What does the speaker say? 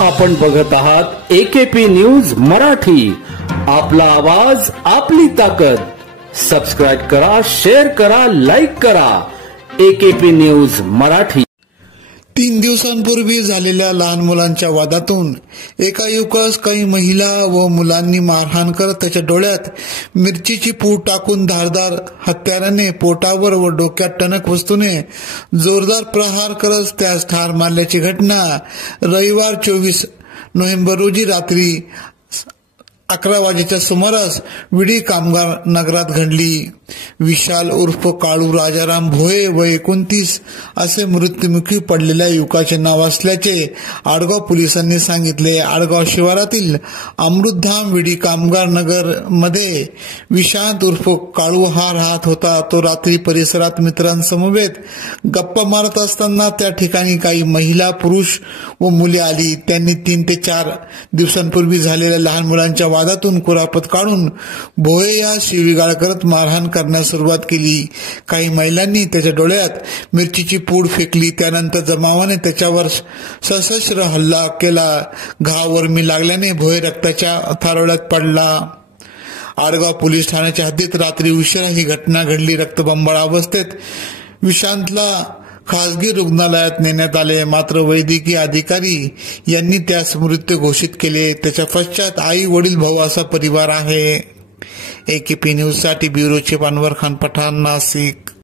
आपण बघत आहात AKP न्यूज मराठी। आपला आवाज आपली ताकद। सबस्क्राइब करा, शेअर करा, लाईक करा। AKP news Marathi. 3 दिवसांपूर्वी झालेल्या लहान मुलांच्या वादातून एका युवकास काही महिला व मुलांनी मारहाण करत त्याच्या डोळ्यात मिरचीची पूड टाकून धारदार हत्याराने पोटावर व डोक्यात टणक वस्तूने जोरदार प्रहार करत त्यास ठार मारल्याची घटना रविवार 24 नोव्हेंबर रोजी रात्री 11 वाजेच्या सुमारास विडी कामगार नगरात घडली। विशाल उर्फ काळू राजाराम भोये व 29 असे मृत्युमुखी पडलेल्या युवकाचे नाव असल्याचे आडगाव पोलिसांनी सांगितले। आडगाव शिवारातील अमृतधाम विडी कामगार नगर मध्ये विशांत उर्फ काळू हा राहत होता। तो रात्री परिसरात मित्रांसमवेत गप्पा मारत असताना त्या ठिकाणी काही महिला, पुरुष व मुले आली। त्यांनी 3 ते 4 दिवसांपूर्वी झालेल्या लहान मुलांच्या वादातून कुरापत काढून भोये या शिवीगाळ करत मारहाण करण्यास सुरुवात केली। काही महिलांनी त्याच्या डोळ्यात मिरचीची पूड फेकली। त्यानंतर जमावाने त्याच्यावर सशस्त्र हल्ला केला। घाव वर्मी लागल्याने भोये रक्ताच्या थारोळ्यात पडला। आडगाव पोलीस ठाण्याच्या हद्दीत रात्री उशिरा ही घटना घडली। रक्तबंबाळ अवस्थेत विशांतला खासगी रुग्णालयात नेण्यात आले, मात्र वैद्यकीय अधिकारी यांनी त्यास मृत घोषित केले। त्याच्या पश्चात आई, वडील, भाऊ असा परिवार आहे। AKP न्यूज साठी ब्युरो चीफ अनवर खान पठाण, नाशिक।